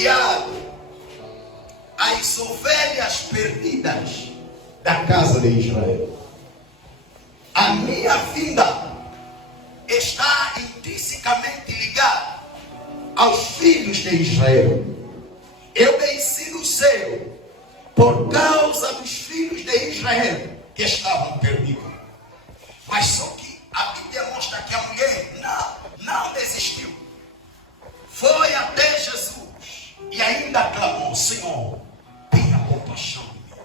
enviado as ovelhas perdidas da casa de Israel. A minha vida está intrinsecamente ligada aos filhos de Israel. Eu tenho sido seu por causa dos filhos de Israel que estavam perdidos. Mas só que a Bíblia mostra que a mulher não desistiu. Foi até Jesus e ainda clamou: Senhor, tenha compaixão de mim.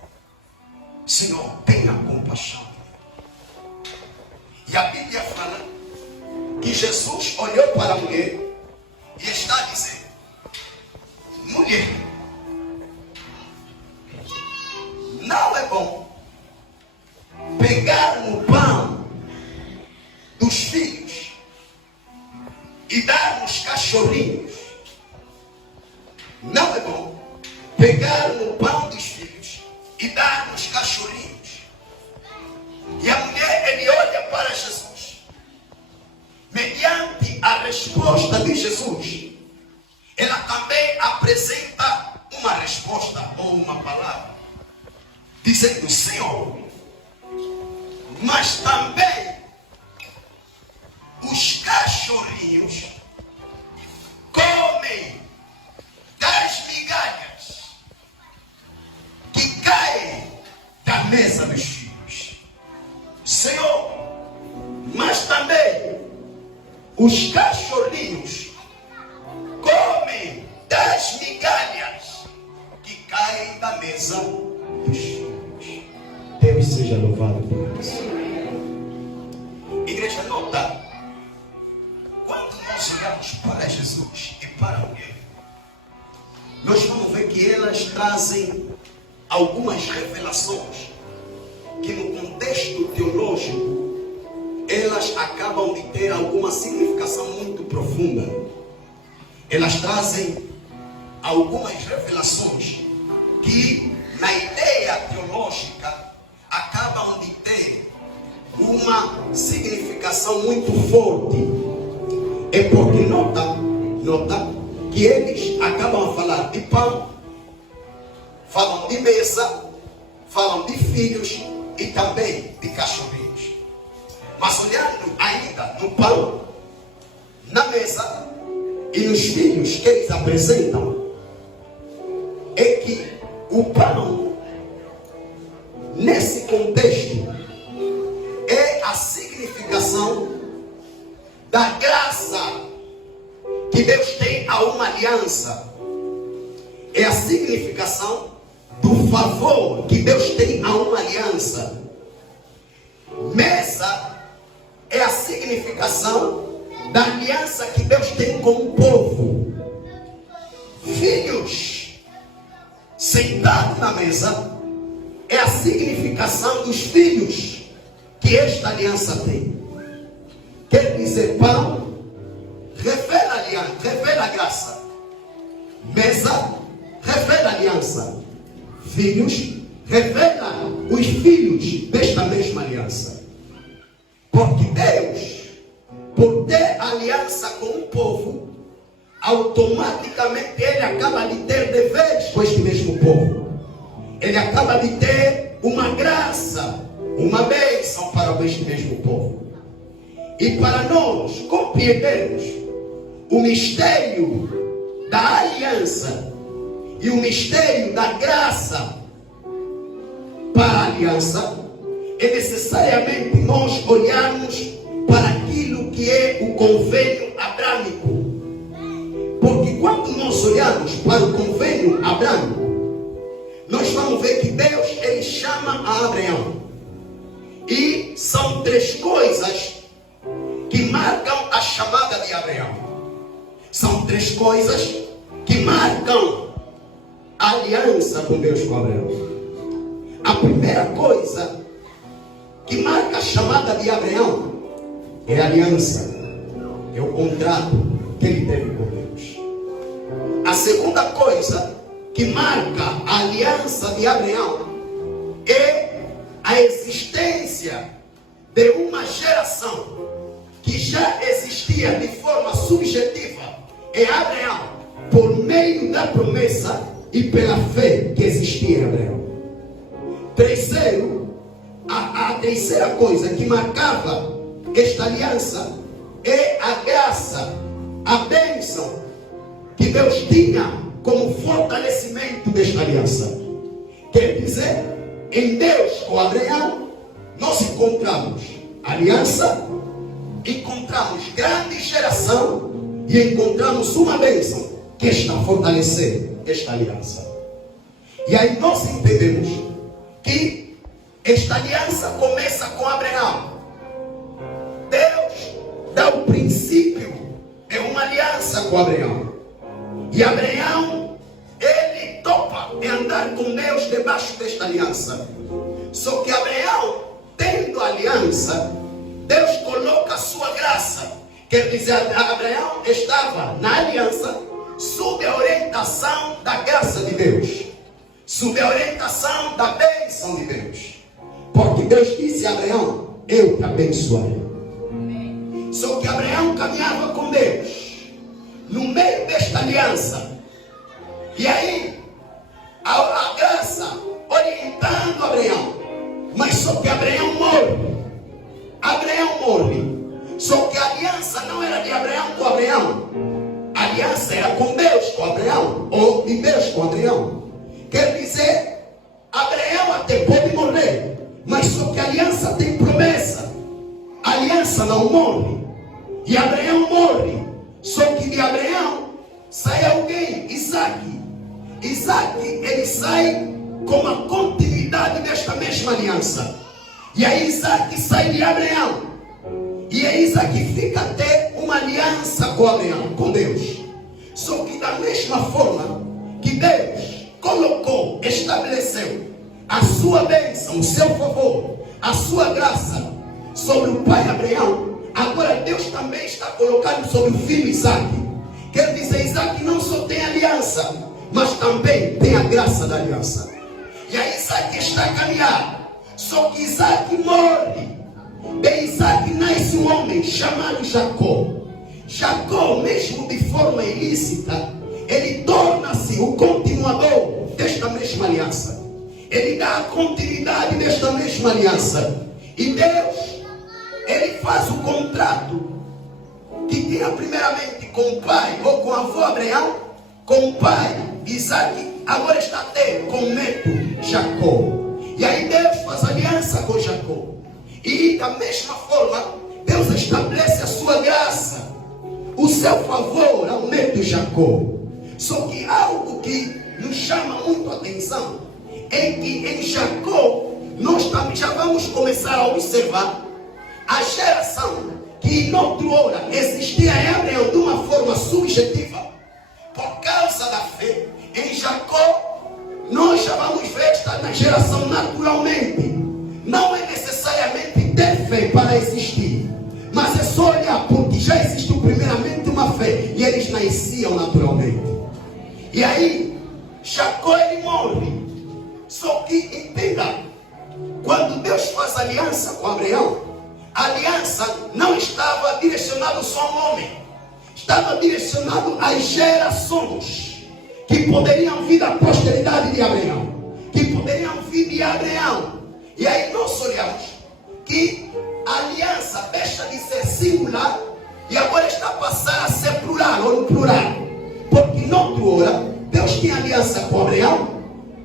Senhor, tenha compaixão de mim. E a Bíblia fala que Jesus olhou para a mulher e está dizendo: mulher, não é bom pegar no pão dos filhos e dar nos cachorrinhos. Não é bom pegar no pão dos filhos e dar nos cachorrinhos. E a mulher, ele olha para Jesus. Mediante a resposta de Jesus, ela também apresenta uma resposta ou uma palavra, dizendo: Senhor, mas também os cachorrinhos comem das migalhas que caem da mesa dos filhos. Senhor, mas também os cachorrinhos comem das migalhas que caem da mesa dos filhos. Deus seja louvado por isso. Igreja, nota, quando nós olhamos para Jesus e para a mulher, nós vamos ver que elas trazem algumas revelações que no contexto teológico elas acabam de ter alguma significação muito profunda. Elas trazem algumas revelações que na ideia teológica acabam de ter uma significação muito forte. É porque nota que eles acabam a falar de pão, falam de mesa, falam de filhos e também de cachorrinhos. Mas olhando ainda no pão, na mesa e nos filhos que eles apresentam, é que o pão, nesse contexto, é a significação da graça que Deus tem a uma aliança. É a significação do favor que Deus tem a uma aliança. Mesa é a significação da aliança que Deus tem com o povo. Filhos sentados na mesa é a significação dos filhos que esta aliança tem. Quer dizer, pão revela a aliança, revela a graça. Mesa revela a aliança. Filhos revela os filhos desta mesma aliança. Porque Deus, por ter aliança com o povo, automaticamente Ele acaba de ter deveres com este mesmo povo. Ele acaba de ter uma graça, uma bênção para este mesmo povo. E para nós compreendermos o mistério da aliança e o mistério da graça para a aliança, é necessariamente nós olharmos para aquilo que é o convênio abrâmico. Porque quando nós olhamos para o convênio abrâmico, nós vamos ver que Deus, Ele chama a Abraão. E são três coisas que marcam a chamada de Abraão. São três coisas que marcam a aliança com Deus com Abraão. A primeira coisa que marca a chamada de Abraão é a aliança, é o contrato que ele teve com Deus. A segunda coisa que marca a aliança de Abraão é a existência de uma geração que já existia de forma subjetiva em Abraão por meio da promessa e pela fé que existia em Abraão. Terceiro, a terceira coisa que marcava esta aliança é a graça, a bênção que Deus tinha como fortalecimento desta aliança. Quer dizer, em Deus com Abraão, nós encontramos aliança, encontramos grande geração e encontramos uma bênção que está a fortalecer esta aliança. E aí nós entendemos que esta aliança começa com Abraão. Deus dá o princípio, é uma aliança com Abraão. E Abraão, ele topa em andar com Deus debaixo desta aliança. Só que Abraão, tendo aliança, Deus coloca a sua graça. Quer dizer, Abraão estava na aliança sob a orientação da graça de Deus, sob a orientação da bênção de Deus. Porque Deus disse a Abraão: eu te abençoarei. Só que Abraão caminhava com Deus no meio desta aliança. E aí, a graça orientando Abraão. Mas só que Abraão morre. Abraão morre. Só que a aliança não era de Abraão com Abraão. A aliança era com Deus com Abraão. Ou de Deus com Abraão. Quer dizer, Abraão até pode morrer. Mas só que a aliança tem promessa. A aliança não morre. E Abraão morre. Só que de Abraão sai alguém, Isaac. Isaac, ele sai com a continuidade desta mesma aliança. E aí Isaac sai de Abraão. E aí Isaac fica até uma aliança com Abraão, com Deus. Só que da mesma forma que Deus colocou, estabeleceu a sua bênção, o seu favor, a sua graça sobre o pai Abraão, agora Deus também está colocando sobre o filho Isaac. Quer dizer, Isaac não só tem aliança, mas também tem a graça da aliança. E aí Isaac está a caminhar. Só que Isaac morre. De Isaac nasce um homem chamado Jacó. Jacó, mesmo de forma ilícita, ele torna-se o continuador desta mesma aliança. Ele dá a continuidade desta mesma aliança. E Deus, ele faz o contrato que tinha primeiramente com o pai, ou com o avô Abraão, com o pai Isaac, agora está até com o neto Jacó. E aí Deus faz aliança com Jacó. E da mesma forma, Deus estabelece a sua graça, o seu favor ao neto Jacó. Só que algo que nos chama muito a atenção é que em Jacó nós já vamos começar a observar a geração que em outra hora existia em Abraão de uma forma subjetiva por causa da fé. Em Jacó nós já vamos ver esta geração naturalmente. Não é necessariamente ter fé para existir, mas é só olhar, porque já existiu primeiramente uma fé e eles nasciam naturalmente. E aí Jacó, ele morre. Só que entenda, quando Deus faz aliança com Abraão, a aliança não estava direcionada só ao homem, estava direcionado às gerações que poderiam vir da posteridade de Abraão, que poderiam vir de Abraão. E aí nós olhamos que a aliança deixa de ser singular e agora está a passar a ser plural, ou no plural. Porque noutra hora Deus tinha aliança com Abraão,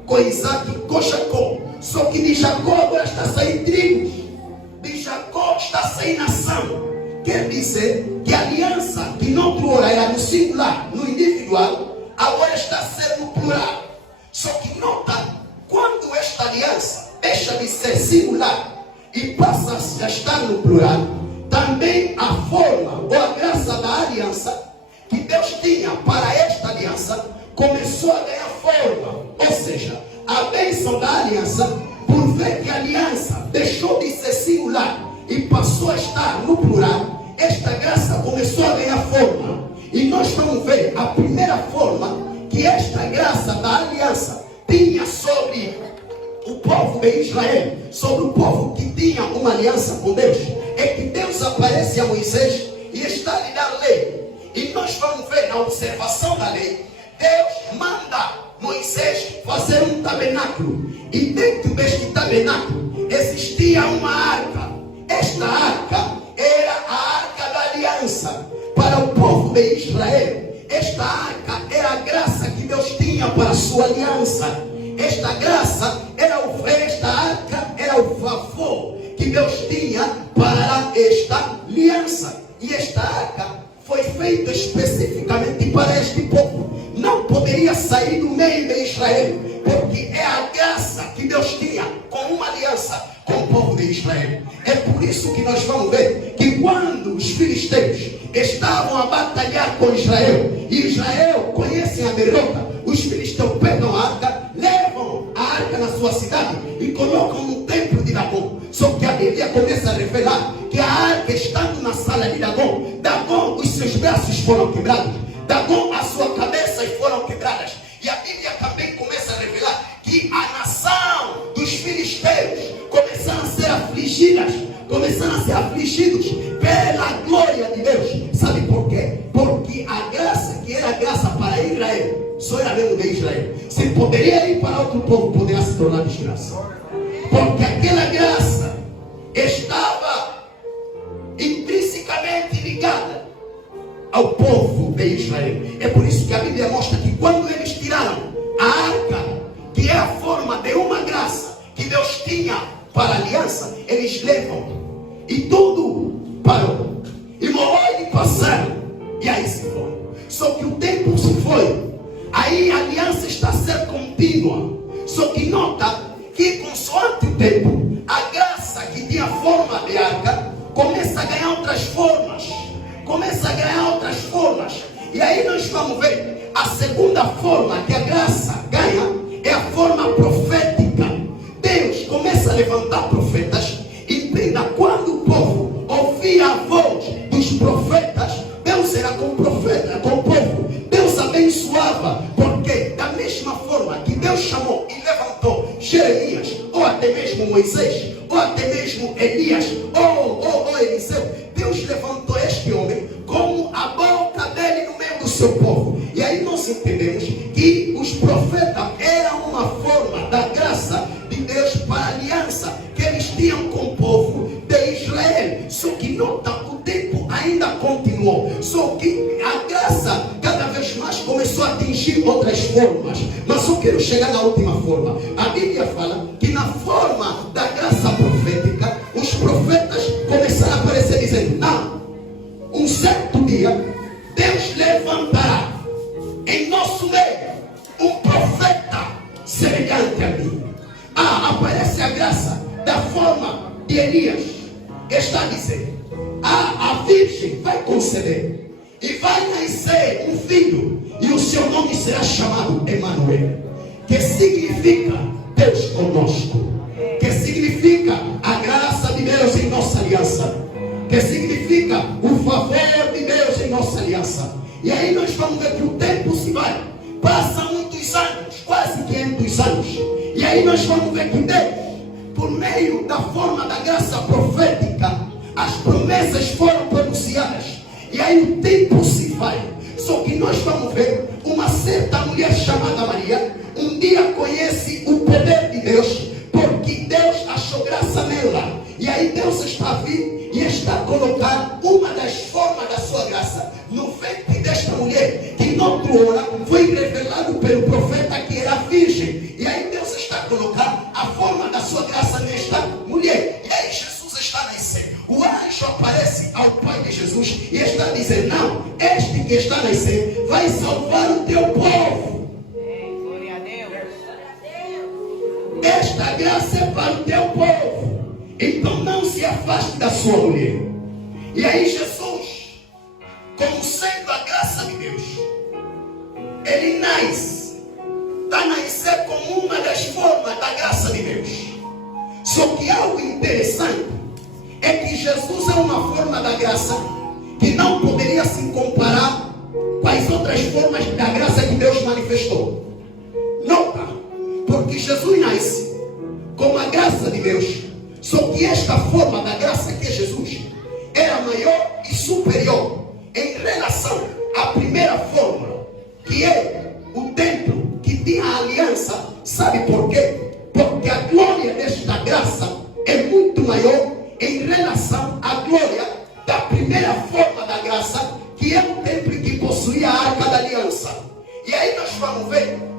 com Isaac, com Jacó. Só que de Jacó agora está a sair tribos, de Jacó está a sair nação. Quer dizer que a aliança que noutra hora era no singular, no individual, agora está a ser no plural. Só que nota, quando esta aliança deixa de ser singular e passa a estar no plural, também a forma ou a graça da aliança que Deus tinha para esta aliança começou a ganhar forma. Ou seja, a bênção da aliança, por ver que a aliança deixou de ser singular e passou a estar no plural, esta graça começou a ganhar forma. E nós vamos ver a primeira forma que esta graça da aliança tinha sobre o povo de Israel, sobre o povo que tinha uma aliança com Deus. É que Deus aparece a Moisés e está a lhe dar lei. E nós vamos ver na observação da lei Deus manda Moisés fazer um tabernáculo. E dentro deste tabernáculo existia uma arca. Esta arca era a arca da aliança para o povo de Israel. Esta arca era a graça que Deus tinha para a sua aliança. Esta arca era o favor que Deus tinha para esta aliança. E esta arca foi feita especificamente para este povo. Não poderia sair do meio de Israel, porque é a graça que Deus tinha com uma aliança com o povo de Israel. É por isso que nós vamos ver que quando os filisteus estavam a batalhar com Israel, e Israel conhecem a derrota, os filisteus pegam a arca, levam a arca na sua cidade e colocam no templo de Dagom. Só que a Bíblia começa a revelar que a arca, estando na sala de Dagom, os seus braços foram quebrados, Dagom, a sua cabeça foram quebradas. E a Bíblia também começa a revelar que a nação dos filisteus começaram a ser afligidos pela glória de Deus. Sabe por quê? Porque a graça que era graça para Israel, só era mesmo de Israel. Se poderia ir para outro povo, poderia se tornar desgraça. Porque aquela graça estava intrinsecamente ligada ao povo de Israel. É por isso que a Bíblia mostra que quando eles tiraram a arca, que é a forma de uma graça que Deus tinha para a aliança, eles levam e tudo parou. E Moisés passaram e aí se foi. Só que o tempo se foi. Aí a aliança está a ser contínua. Só que nota que consoante o tempo, a graça que tinha forma de arca começa a ganhar outras formas. E aí nós vamos ver a segunda forma que a graça ganha, é a forma profética. Deus começa a levantar profetas. Entenda, quando o povo ouvia a voz dos profetas, Deus era com o profeta, com o povo. Deus abençoava, porque da mesma forma que Deus chamou e levantou Jeremias, ou até mesmo Moisés, ou até mesmo Elias, ou Eliseu, Deus levantou este homem como a boca dele no meio do seu povo. E aí nós entendemos que os profetas eram uma forma da graça de Deus para a aliança que eles tinham com o povo de Israel. Só que nota, o tempo ainda continuou. Só que a graça cada vez mais começou a atingir outras formas. Mas eu quero chegar na última forma. A Bíblia fala que na forma da graça profética, os profetas começaram a aparecer dizendo: não, um certo dia Deus levantará em nosso meio um profeta semelhante a mim. Aparece a graça da forma de Elias. Está dizendo: a virgem vai conceber e vai nascer um filho, e o seu nome será chamado Emanuel, que significa Deus conosco, que significa a graça de Deus em nossa aliança, que significa o favor de Deus em nossa aliança. E aí nós vamos ver que o tempo se vai, passa muitos anos, quase 500 anos, e aí nós vamos ver que Deus, por meio da forma da graça profética, as promessas foram pronunciadas. E aí o tempo se vai. Só que nós vamos ver uma certa mulher chamada Maria, um dia conhece o poder de Deus, porque Deus achou graça nela. E aí Deus está vindo e está a colocar uma das formas da sua graça no ventre desta mulher, que em outra hora foi revelado pelo profeta que era virgem. E aí Deus está a colocar a forma da sua graça nesta mulher. E aí Jesus está nascendo. O anjo aparece ao pai de Jesus e está dizendo: não, este que está nascendo vai salvar o teu povo. Glória a Deus. Esta graça é para o teu povo. Então não se afaste da sua mulher. E aí Jesus, como sendo a graça de Deus, ele nasce, está a nascer como uma das formas da graça de Deus. Só que algo interessante é que Jesus é uma forma da graça que não poderia se comparar com as outras formas da graça que Deus manifestou. Nota, porque Jesus nasce como a graça de Deus. Só que esta forma da graça que é Jesus era maior e superior em relação à primeira forma, que é o possuía a Arca da Aliança. E aí nós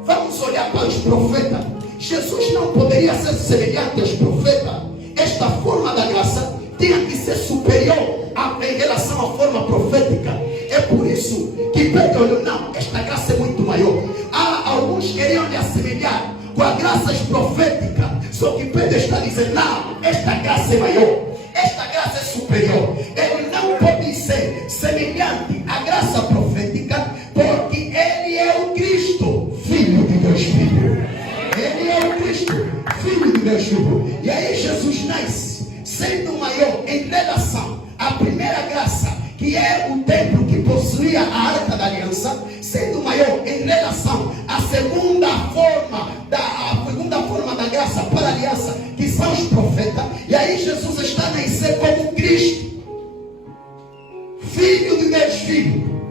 vamos olhar para os profetas. Jesus não poderia ser semelhante aos profetas. Esta forma da graça tinha que ser superior em relação à forma profética. É por isso que Pedro olhou, não, esta graça é muito maior. Alguns queriam lhe assemelhar com a graça profética. Só que Pedro está dizendo, não, esta graça é maior. Esta graça é superior. Ele não pode ser semelhante à graça profética, porque ele é o Cristo, Filho de Deus Filho. Ele é o Cristo, Filho de Deus Filho. E aí Jesus nasce sendo maior em relação à primeira graça, que é o templo que possuía a Arca da Aliança, sendo maior em relação à segunda forma da graça para a aliança, que são os profetas. E aí Jesus está a nascer como Cristo, Filho de Deus Filho,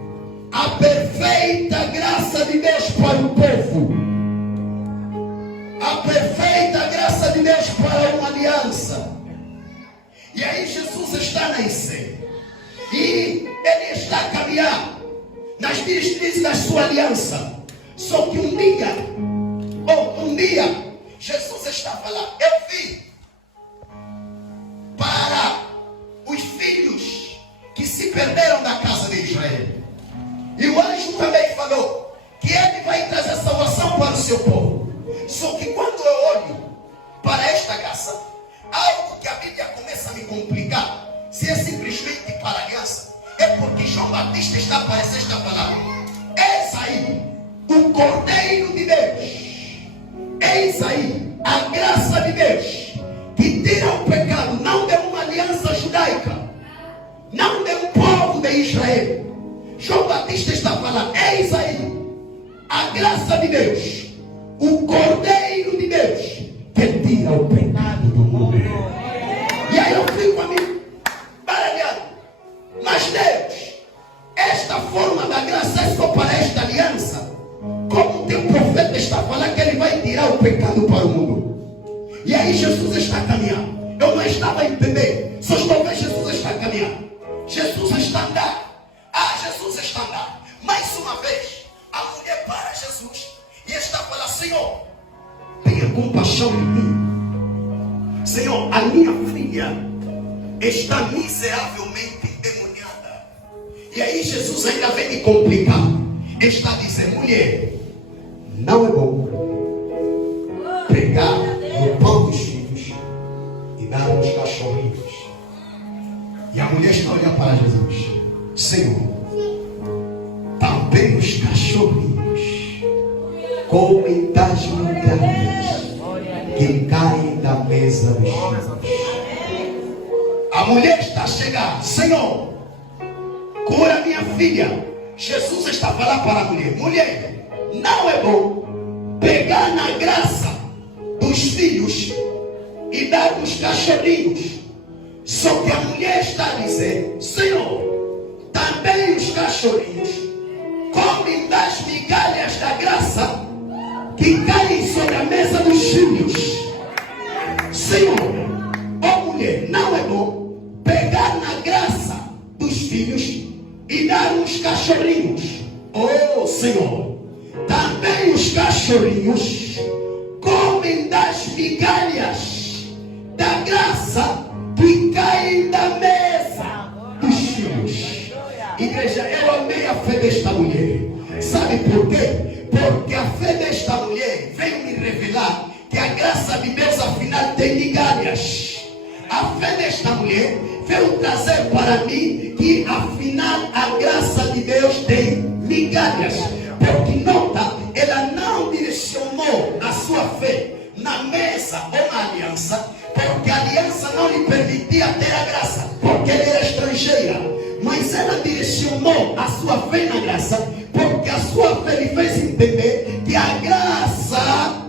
a perfeita graça de Deus para o povo, a perfeita graça de Deus para uma aliança. E aí Jesus está a nascer, e ele está a caminhar nas diretrizes da sua aliança. Só que um dia, Jesus estava lá. Eu vi para os filhos que se perderam da casa de Israel. E o anjo também falou que ele vai trazer salvação para o seu povo. Só que quando eu olho para esta graça, algo que a Bíblia começa a me complicar. Se é simplesmente para a aliança, é porque João Batista está a aparecer esta palavra. Eis aí o Cordeiro de Deus. Eis aí a graça de Deus, que tira o pecado, não de uma aliança judaica, não de um povo de Israel. João Batista está falando, eis aí a graça de Deus, o Cordeiro de Deus, que tira o pecado do mundo. E aí eu fico a mim baralhado. Mas Deus, esta forma da graça é só para esta aliança? Como o teu profeta está falando que ele vai tirar o pecado para o mundo. E aí Jesus está caminhando. Eu não estava a entender. Só estou vendo Jesus está caminhando. Jesus está andando. Jesus está andando. Mais uma vez, a mulher para Jesus e está falando, Senhor, tenha compaixão de mim. Senhor, a minha filha está miseravelmente endemoniada. E aí Jesus ainda vem me complicar. Está dizendo, mulher, não é bom pegar o pão dos filhos e dar aos cachorrinhos. E a mulher está olhando para Jesus. Senhor, também os cachorrinhos comem das migalhas que caem da mesa dos filhos. A mulher está chegando. Senhor, cura minha filha. Jesus está falando para a mulher. Mulher, não é bom pegar na graça dos filhos e dar dos cachorrinhos. Só que a mulher está a dizer, Senhor, também os cachorrinhos comem das migalhas da graça que caem sobre a mesa dos filhos. Senhor, ó mulher, não é bom pegar na graça dos filhos e dar uns cachorrinhos. Oh Senhor, também os cachorrinhos comem das migalhas da graça que caem da mesa dos filhos. Igreja, eu amei a fé desta mulher. Sabe por quê? Porque a fé desta mulher veio me revelar que a graça de Deus afinal tem migalhas. A fé desta mulher veio trazer para mim que afinal a graça de Deus tem migalhas. Porque nota, ela não direcionou a sua fé na mesa ou na aliança, porque a aliança não lhe permitia ter a graça, porque ela era estrangeira. Mas ela direcionou a sua fé na graça, porque a sua fé lhe fez entender que a graça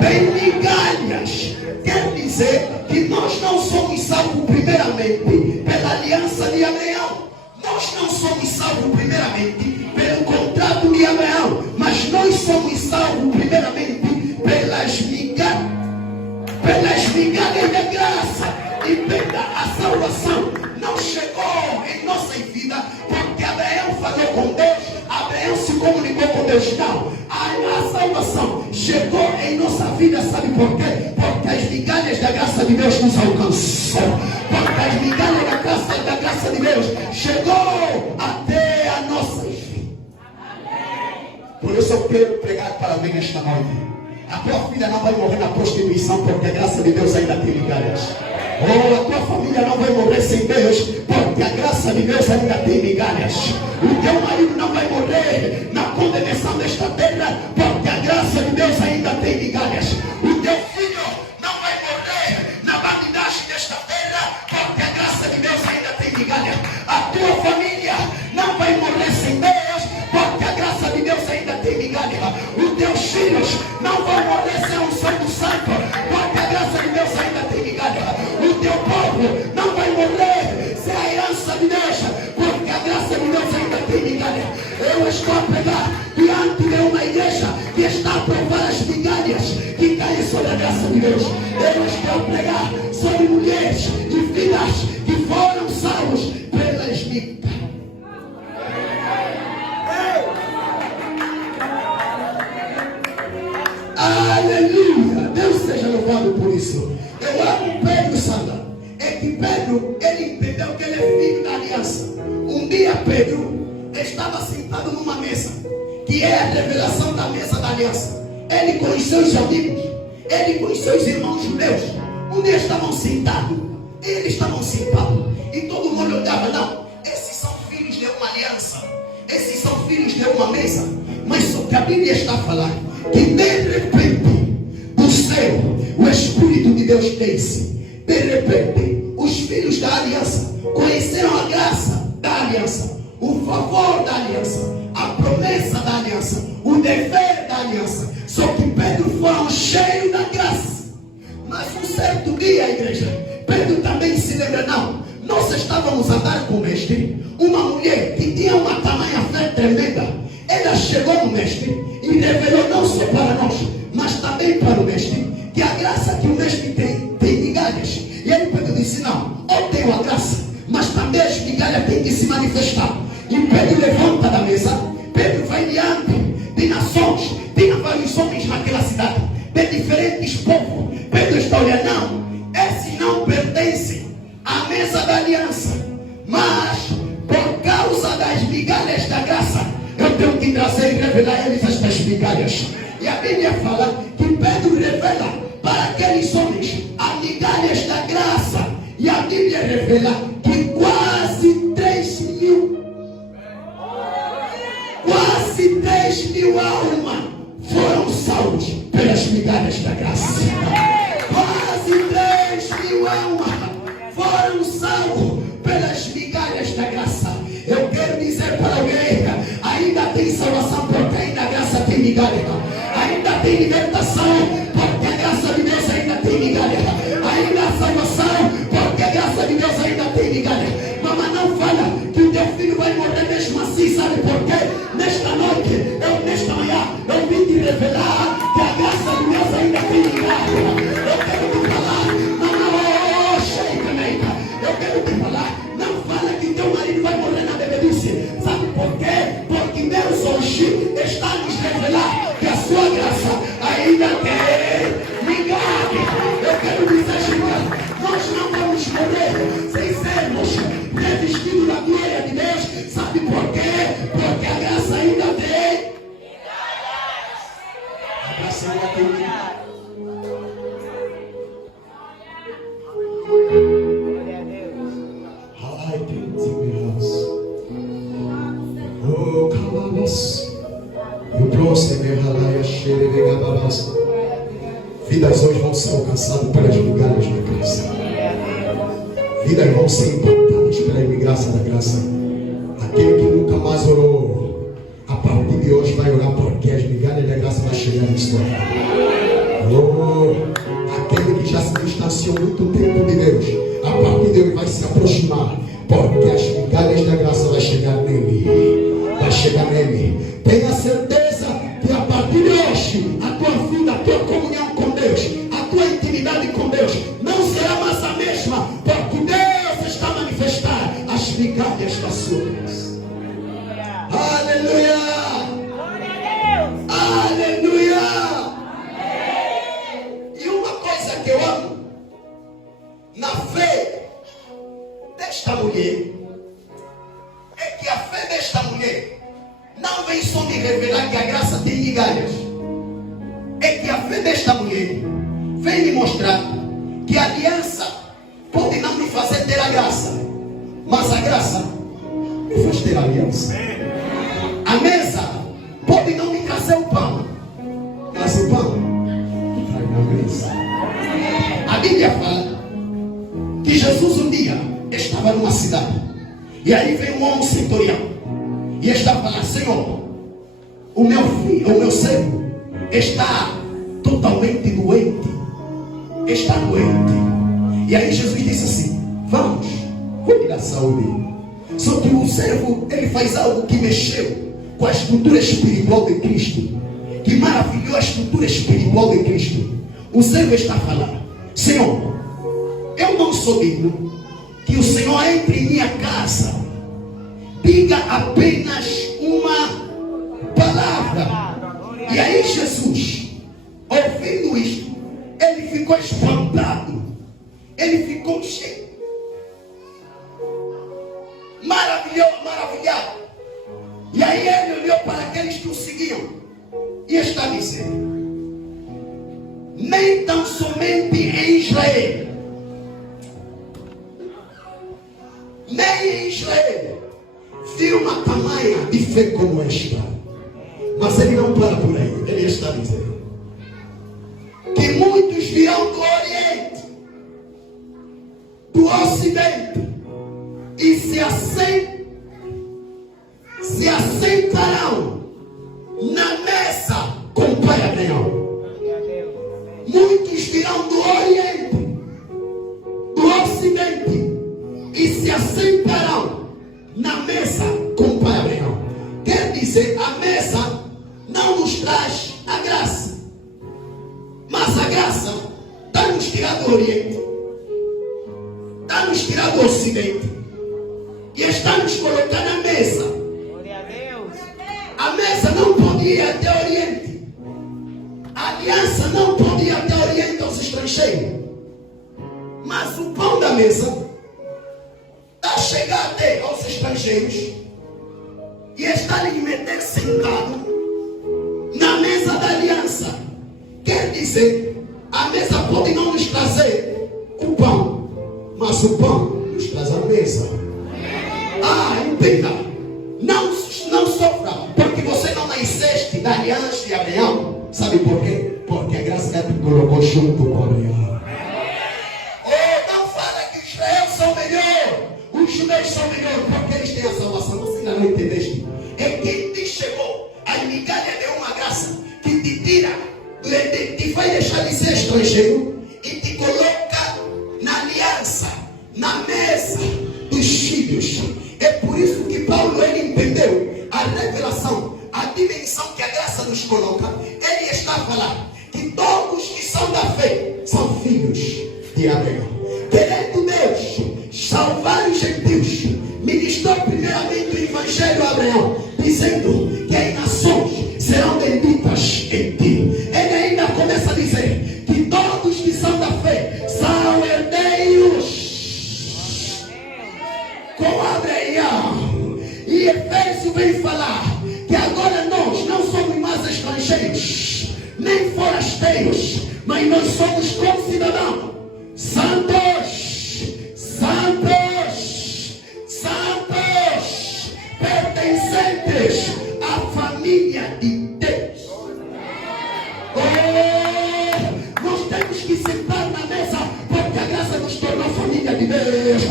tem migalhas. Quer dizer que nós não somos salvos primeiramente pela aliança de Abraão. Nós não somos salvos primeiramente pelo contrato de Abraão. Mas nós somos salvos primeiramente pelas migalhas da graça. Entenda, a salvação não chegou em nossa vida porque Abraão falou com Deus, Abraão se comunicou com Deus. Não, a salvação chegou em nossa vida, sabe por quê? Porque as migalhas da graça de Deus nos alcançou. Porque as migalhas da graça de Deus chegou até a nossas vidas. Por isso eu quero pregar para mim esta noite. A tua filha não vai morrer na prostituição, porque a graça de Deus ainda tem migalhas. Ou a tua família não vai morrer sem Deus, porque a graça de Deus ainda tem migalhas. O teu marido não vai morrer na condenação desta terra, porque a graça de Deus ainda tem migalhas. O teu filho não vai morrer na bandidagem desta terra, porque a graça de Deus ainda tem migalhas. A tua família não vai morrer sem Deus, porque a graça de Deus ainda tem migalhas. Os teus filhos não vão morrer sem o Santo Santo, porque a graça de Deus ainda tem migalhas. O teu povo não vai morrer sem a herança de Deus, porque a graça de Deus ainda tem migalhas. Eu estou a pregar diante de uma igreja que está a provar as migalhas que caem sobre a graça de Deus. Eu estou a pregar sobre mulheres e vidas que foram salvos pelas migalhas. Aleluia! Deus seja louvado por isso. Eu amo Pedro, Sandra. É que Pedro, ele entendeu que ele é filho da aliança. Um dia Pedro estava sentado numa mesa, que é a revelação da mesa da aliança. Ele conheceu os amigos, ele conheceu os irmãos judeus. Um dia estavam sentados, eles estavam sentados, e todo mundo olhava, não, esses são filhos de uma aliança, esses são filhos de uma mesa. Mas só que a Bíblia está a falar que de repente do céu o Espírito de Deus desce. De repente os filhos da aliança conheceram a graça da aliança, o favor da aliança, a promessa da aliança, o dever da aliança. Só que Pedro foi cheio da graça. Mas um certo dia, igreja, Pedro também se lembra, não, nós estávamos a andar com o mestre, uma mulher que tinha uma tamanha fé tremenda. Ela chegou no mestre e revelou não só para nós, mas também para o mestre, que a graça que o mestre tem migalhas. E ele Pedro disse, não, eu tenho a graça, mas também as migalhas têm que se manifestar. E Pedro levanta da mesa, Pedro vai diante de nações, tinha vários homens naquela cidade, de diferentes povos. Pedro está olhando, não, esses não pertencem à mesa da aliança, mas por causa das migalhas da graça, eu tenho que trazer e revelar a eles estas migalhas. E a Bíblia fala que Pedro revela para aqueles homens as migalhas da graça. E a Bíblia revela que quase 3 mil almas foram salvos pelas migalhas da graça. Quase 3 mil almas foram salvos pelas migalhas da graça. Eu quero dizer para alguém, ainda tem salvação porque ainda a graça tem migalha. Ainda tem libertação porque a graça de Deus ainda tem migalha. Ainda há salvação porque a graça de Deus ainda tem migalha. Mamãe, não fala que o teu filho vai morrer mesmo assim, sabe por quê? Nesta noite, nesta manhã, eu vim te revelar que a graça de Deus ainda tem migalha. Eu quero te falar, mamãe, eu quero te falar, não fala que teu marido vai morrer na bebedice. Sabe por quê? Porque Deus hoje está a nos revelar que a sua graça ainda tem migalha. Eu quero dizer, Senhor, nós não vamos morrer sem sermos revestidos da glória de Deus. Sabe por quê? Porque a graça ainda tem migalhas. A graça ainda tem migalhas. Oh, calabas. Eu trouxe vidas hoje vão ser alcançadas pelas migalhas da graça. Vidas vão ser impactadas pela graça da graça. Aquele que nunca mais orou, a partir de hoje vai orar, porque as migalhas da graça vão chegar na sua vida. Oh, aquele que já se distanciou muito tempo de Deus, a partir de hoje vai se aproximar, porque as migalhas da graça vão chegar nele. Vai chegar nele. Tenha certeza que a partir de hoje a tua vida, a tua comunhão com Deus, a tua intimidade com Deus não será mais a mesma, porque Deus está a manifestar as migalhas da sua graça. não vem só me revelar que a graça tem migalhas. É que a fé desta mulher vem me mostrar que a aliança pode não me fazer ter a graça, mas a graça me faz ter a aliança. A mesa pode não me trazer o pão, mas o pão me traz a mesa. A Bíblia fala que Jesus um dia estava numa cidade, e aí veio um homem centurião, e estava falando: Senhor, o meu filho, o meu servo está totalmente doente, está doente. E aí Jesus disse assim: vamos, cuide da saúde. Só que o servo, ele faz algo que mexeu com a estrutura espiritual de Cristo, que maravilhou a estrutura espiritual de Cristo. O servo está falando: Senhor, eu não sou digno que o Senhor entre em minha casa, diga apenas uma palavra. E aí Jesus, ouvindo isto, ele ficou espantado, ele ficou cheio, maravilhado. E aí ele olhou para aqueles que o seguiam e está dizendo: nem tão somente em Israel, nem em Israel viu uma tamanha de fé como esta. Mas ele não para por aí, ele está dizendo que muitos virão do Oriente, do Ocidente, e se assentarão na mesa com o Pai Abraão. Muitos virão do Oriente, do Ocidente, e se assentarão na mesa com o Pai Abraão. Quer dizer, a mesa não nos traz a graça, mas a graça está nos tirando do Oriente, está nos tirando do Ocidente, e está nos colocando na mesa. A mesa não pode ir até o Oriente, a aliança não pode ir até o Oriente aos estrangeiros, mas o pão da mesa está a chegar até aos estrangeiros, e está lhe meter sentado na mesa da aliança. Quer dizer, a mesa pode não nos trazer o pão, mas o pão nos traz a mesa. Entenda, não sofra porque você não nasceste da aliança de Abraão. Sabe por quê? Porque a graça te colocou junto com Abraão. Não fala que os Israel são melhor, os judeus são melhor, porque eles têm a salvação. Você ainda não entendeste? É quem te chegou a migalha de uma graça que te tira, te vai deixar de ser estrangeiro e te coloca na aliança, na mesa dos filhos. É por isso que Paulo, ele entendeu a revelação, a dimensão que a graça nos coloca. Ele está a falar que todos que são da fé são filhos de Abraão. Querendo Deus salvar os gentios, ministrou primeiramente o evangelho a Abraão, dizendo que as nações serão benditas em ti. Ele ainda começa a dizer que todos que são da fé são herdeiros com Abraão. E Efésios vem falar que agora nós não somos mais estrangeiros, nem forasteiros, mas nós somos concidadãos santos, pertencentes à família de Deus. Nós temos que sentar na mesa porque a graça nos tornou família de Deus.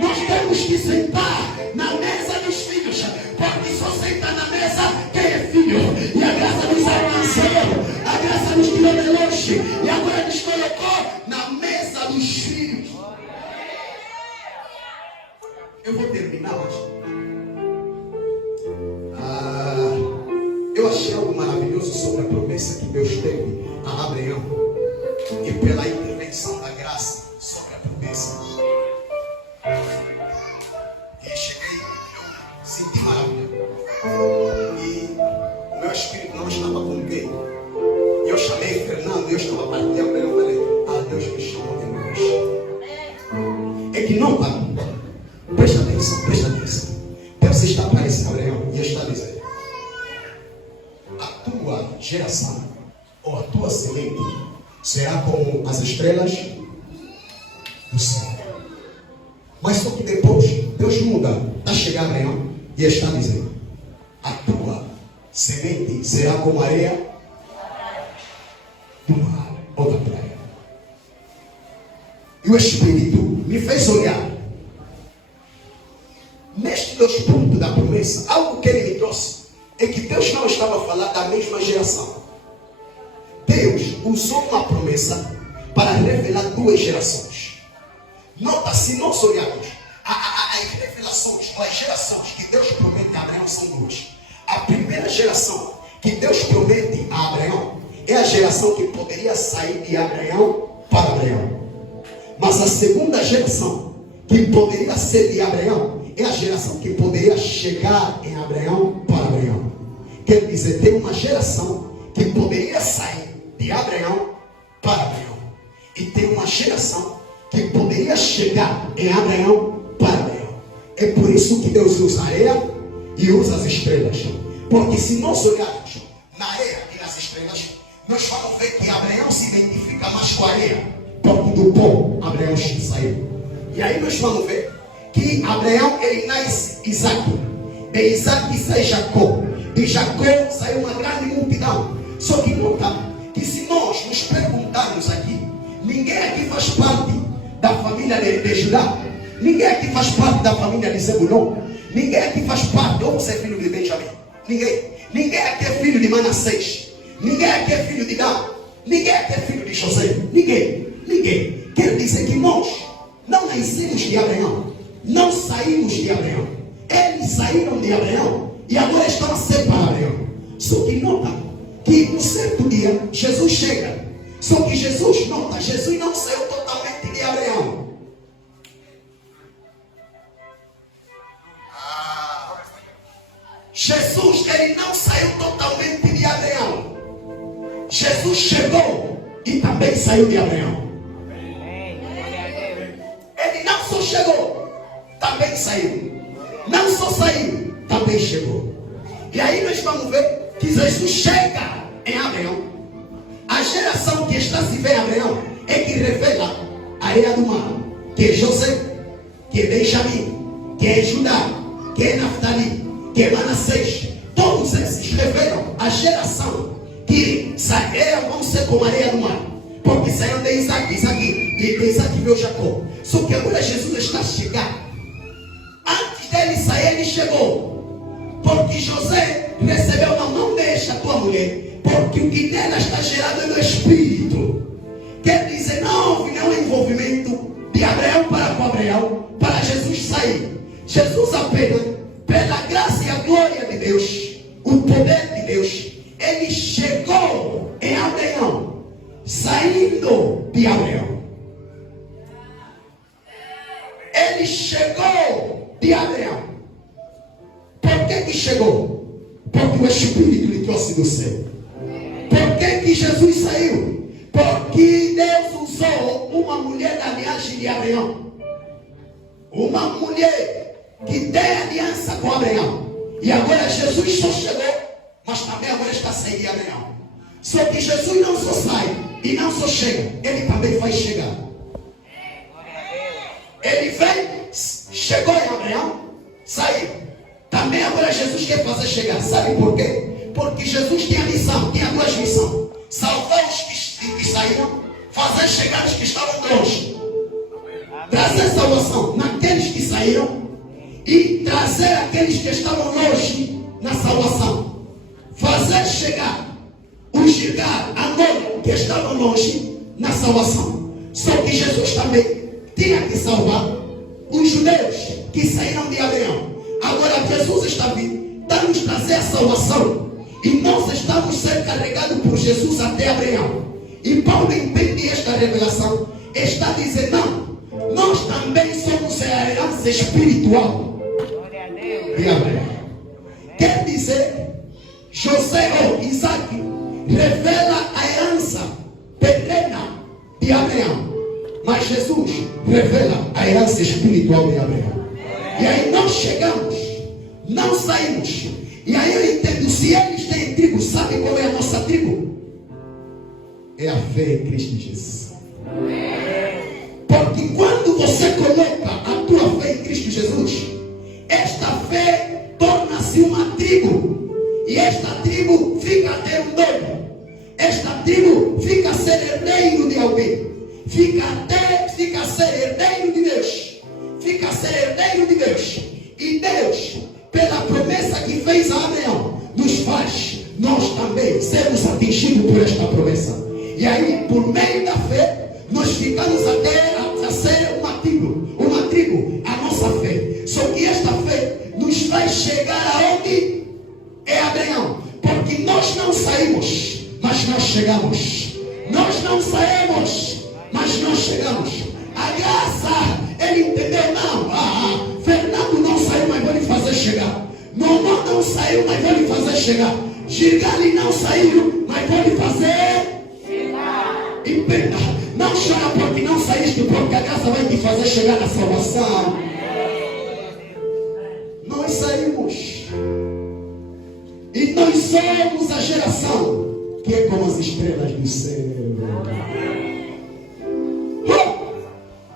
Nós temos que sentar na mesa dos filhos, porque só senta na mesa quem é filho. E a graça nos alcançou, a graça nos tirou de longe e agora nos colocou na mesa dos filhos. Eu vou terminar hoje. Eu achei algo maravilhoso sobre a promessa que Deus teve a Abraão e pela intervenção da graça sobre a promessa. E cheguei, eu senti maravilha. E o meu espírito não estava com ninguém. Eu chamei Fernando, eu estava partilhando, eu falei: Deus me chamou de novo. É que não para. Presta atenção. Deus está parecendo Abraão e está dizendo: geração, ou a tua semente, será como as estrelas do céu. Mas só que depois, Deus muda. Está chegando Abraão e está dizendo: a tua semente será como a areia do mar ou da praia. E o Espírito me fez olhar nestes dois pontos da promessa. Algo que ele me trouxe é que Deus não estava a falar da mesma geração. Deus usou uma promessa para revelar duas gerações. Nota, se nós olharmos as revelações ou as gerações que Deus promete a Abraão são duas. A primeira geração que Deus promete a Abraão é a geração que poderia sair de Abraão para Abraão. Mas a segunda geração que poderia ser de Abraão é a geração que poderia chegar em Abraão para Abraão. Quer dizer, tem uma geração que poderia sair de Abraão para Abraão. E tem uma geração que poderia chegar em Abraão para Abraão. É por isso que Deus usa a areia e usa as estrelas. Porque se nós olharmos na areia e nas estrelas, nós vamos ver que Abraão se identifica mais com a areia, porque do pó Abraão saiu. E aí nós vamos ver que Abraão, ele nasce Isaac. De Isaac sai Jacó. De Jacó saiu uma grande multidão. Só que nota que se nós nos perguntarmos aqui, ninguém aqui faz parte da família de Judá. Ninguém aqui faz parte da família de Zebulon. Ninguém aqui faz parte, ou você é filho de Benjamim. Ninguém aqui é filho de Manassés. Ninguém aqui é filho de Dan. Ninguém aqui é filho de José. Ninguém. Quer dizer que nós não nascemos de Abraão. Não saímos de Abraão. Eles saíram de Abraão e agora estão a ser para Abraão. Só que nota que um certo dia Jesus chega. Só que Jesus não saiu totalmente de Abraão. Jesus, ele não saiu totalmente de Abraão. Jesus chegou e também saiu de Abraão. Ele não só chegou, também saiu. Não só saiu, também chegou. E aí nós vamos ver que Jesus chega em Abraão. A geração que está se vê em Abraão é que revela a areia do mar, que é José, que é Benjamim, que é Judá, que é Naftali, que é Manassés. Todos esses revelam a geração que saíram, vão ser como a areia do mar, porque saíram de Isaac, e de Isaac veio Jacó. Só que agora Jesus está a chegar. Antes dele sair, ele chegou, porque José recebeu: não deixa a tua mulher, porque o que nela está gerado é no Espírito. Quer dizer, não houve nenhum envolvimento de Abraão para com Abraão para Jesus sair. Jesus apenas, pela graça e a glória de Deus, o poder de Deus, ele chegou em Abraão, saindo de Abraão. Ele chegou de Abraão. Por que chegou? Porque o Espírito lhe trouxe do céu. Por que Jesus saiu? Porque Deus usou uma mulher da linhagem de Abraão. Uma mulher que tem aliança com Abraão. E agora Jesus só chegou, mas também agora está saindo de Abraão. Só que Jesus não só sai e não só chega, ele também vai chegar. Ele vem, chegou em Abraão, saiu. Também agora Jesus quer fazer chegar. Sabe por quê? Porque Jesus tinha missão, tinha duas missões: salvar os que saíram, fazer chegar os que estavam longe, trazer salvação naqueles que saíram e trazer aqueles que estavam longe na salvação. Fazer chegar os agora que estavam longe na salvação. Só que Jesus também tinha que salvar os judeus que saíram de Abraão. Agora Jesus está vindo para nos trazer a salvação. E nós estamos sendo carregados por Jesus até Abraão. E Paulo entende esta revelação. Está dizendo: não, nós também somos a herança espiritual de Abraão. Quer dizer, José ou Isaac revela a herança terrena de Abraão. Mas Jesus revela a herança espiritual de Abraão. E aí nós chegamos, não saímos. E aí eu entendo, se eles têm tribo, sabe sabe qual é a nossa tribo? É a fé em Cristo Jesus. Porque quando você coloca a tua fé em Cristo Jesus, esta fé torna-se uma tribo. E esta tribo fica a ter um dono. Esta tribo fica a ser herdeiro de alguém. Fica a ser herdeiro de Deus. Fica a ser herdeiro de Deus. E Deus, pela promessa que fez a Abraão, nos faz nós também sermos atingidos por esta promessa. E aí, por meio da fé, nós ficamos a ser uma tribo, a nossa fé. Só que esta fé nos faz chegar aonde é Abraão. Porque nós não saímos, mas nós chegamos. Nós não saímos, mas nós chegamos. A graça, ele entendeu, não. Fernando não saiu, mas vou lhe fazer chegar. Nomã não saiu, mas vou lhe fazer chegar. Gigali não saiu, mas vou lhe fazer chegar. Entenda, não chora porque não saíste, porque a graça vai te fazer chegar na salvação. Nós saímos. E nós somos a geração que é como as estrelas do céu.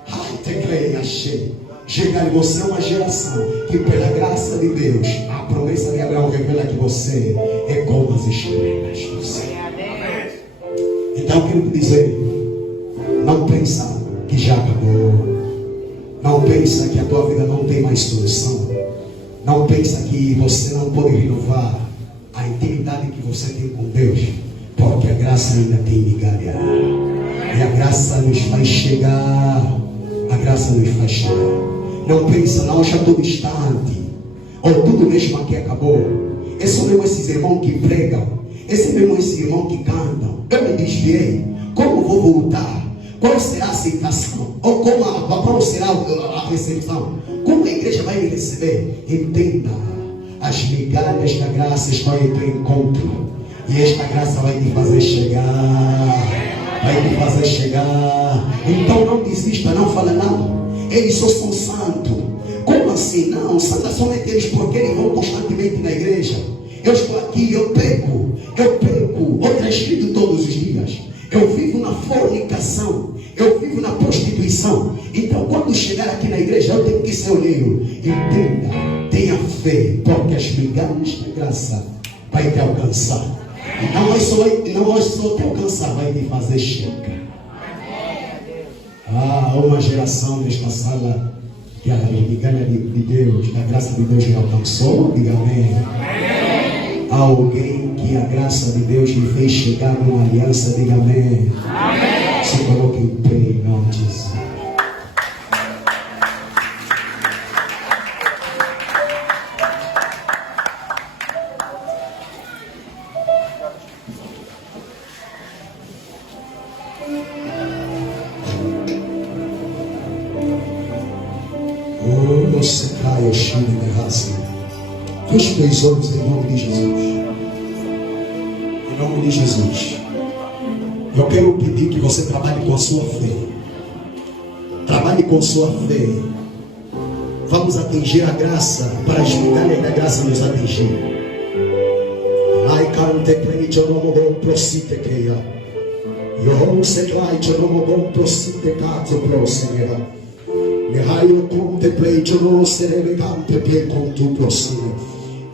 Ai, te creio, achei. Chegar, você é uma geração que, pela graça de Deus, a promessa de Abraão revela que você é como as estrelas do céu. Então eu quero te dizer, não pensa que já acabou. Não pensa que a tua vida não tem mais solução. Não pensa que você não pode renovar a intimidade que você tem com Deus, porque a graça ainda tem migalha. E a graça nos faz chegar. A graça nos faz chegar. Não pensa, não, já estou distante. Ou tudo mesmo aqui acabou. É só mesmo esses irmãos que pregam. Esse mesmo esses irmãos que cantam. Eu me desviei. Como vou voltar? Qual será a aceitação? Ou qual será a recepção? Como a igreja vai me receber? Entenda. As migalhas da graça estão em teu encontro. E esta graça vai te fazer chegar. Vai te fazer chegar. Então não desista, não fala não. Eles só são santos. Como assim? Não, santos somente eles, porque eles vão constantemente na igreja. Eu estou aqui, eu peco. Outra escrito todos os dias. Eu vivo na fornicação. Eu vivo na prostituição. Então quando chegar aqui na igreja, eu tenho que ser olheiro. Entenda, tenha fé, porque as migalhas da graça vai te alcançar. E não vai só te alcançar, vai te fazer chegar. Uma geração nesta sala que a migalha de Deus, da graça de Deus lhe alcançou. Diga amém. Há alguém que a graça de Deus lhe fez chegar numa aliança. Diga amém. Se coloque em pé em nome de Jesus. Você cai ao chão de raça. Feche os teus olhos em nome de Jesus. Em nome de Jesus. Eu quero pedir que você trabalhe com a sua fé. Trabalhe com sua fé. Vamos atingir a graça para as migalhas da graça nos atingir. Ai, cante, prende, eu não vou prosite que eu se vai, eu não vou prosite caso próximo. Lehaio contemplei, eu não serei cante, bem com tu próximo.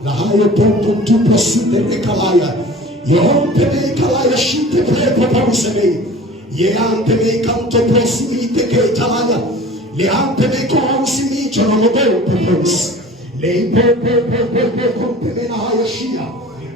Lehaio ponto tu prosite de calaia. Eu pemei calaia, chute preto para o semei. Eu pemei canto próximo e te que calaia. Eu pemei com o semite, eu não vou propôs. Lei pemei na raia chia.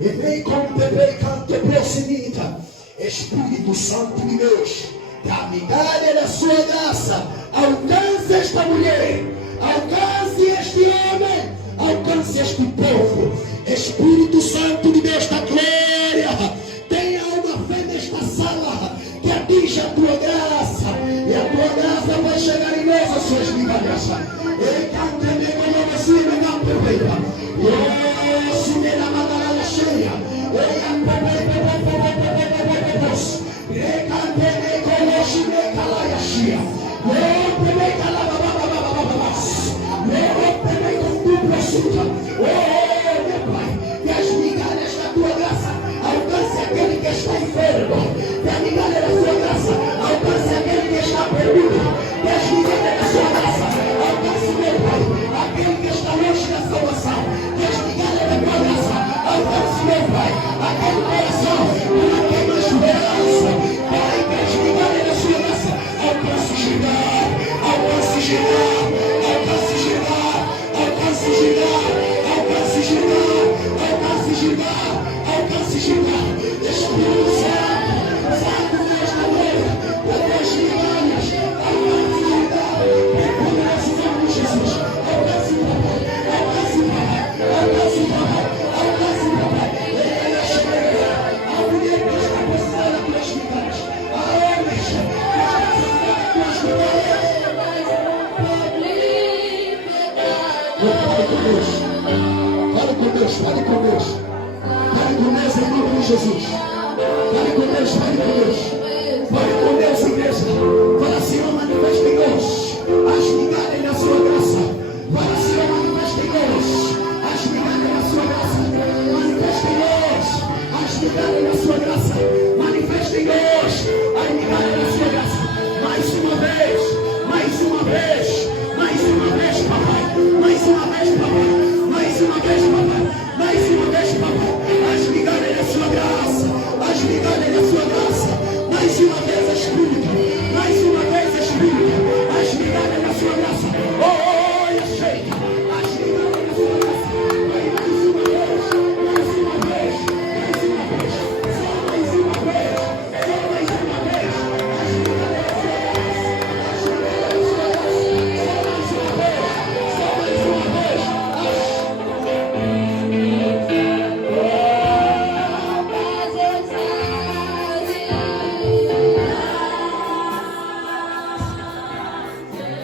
E vem contemplei canto proximita. Espírito Santo de Deus, da migalha da sua graça, alcance esta mulher, alcance este homem, alcance este povo. Espírito Santo de Deus da glória, tenha uma fé nesta sala que atinja a tua graça, e a tua graça vai chegar em nós, as suas migalhas. E cante-me como você me dá perfeita. E se me dá uma galera cheia. Oh, meu Pai, que as migalhas da tua graça alcancem aquele coração, uma queima esperança. Pai, desligar na sua graça. Alcance girar, alcance girar, alcance girar, alcance girar, alcance girar, alcance girar, alcance girar. Espírito Santo, Santo nesta noite, poder girar, alcance girar, alcance girar, Jesus, alcance girar, alcance girar, alcance girar, alcance girar. Ele espera, alguém que está precisando da tua espingarda, aonde está precisando da tua Fale com Deus, fale com Deus. Fale com Deus em nome de Jesus. Fale com Deus, fale com Deus. Fale com Deus, igreja. Fala, Senhor, manifesta em nós as migalhas da sua graça. Fala, Senhor, manifesta em nós as migalhas da sua graça. Manifesta em nós as migalhas da sua graça. Manifesta em nós as migalhas da sua graça. Mais uma vez, mais uma vez, mais uma vez, papai. Mais uma vez, papai. Mais uma vez, papai. Mais uma vez, papai. As migalhas da sua graça. As migalhas da sua graça. Mais uma vez, Espírito. Mais uma vez, Espírito. As migalhas da sua graça. Oh, eu sei. As migalhas da sua graça. Mais uma vez. Mais uma vez. Mais uma vez. Só mais uma vez. Só mais uma vez. As migalhas da sua graça. As migalhas da sua graça. Só mais uma vez. Só mais uma vez.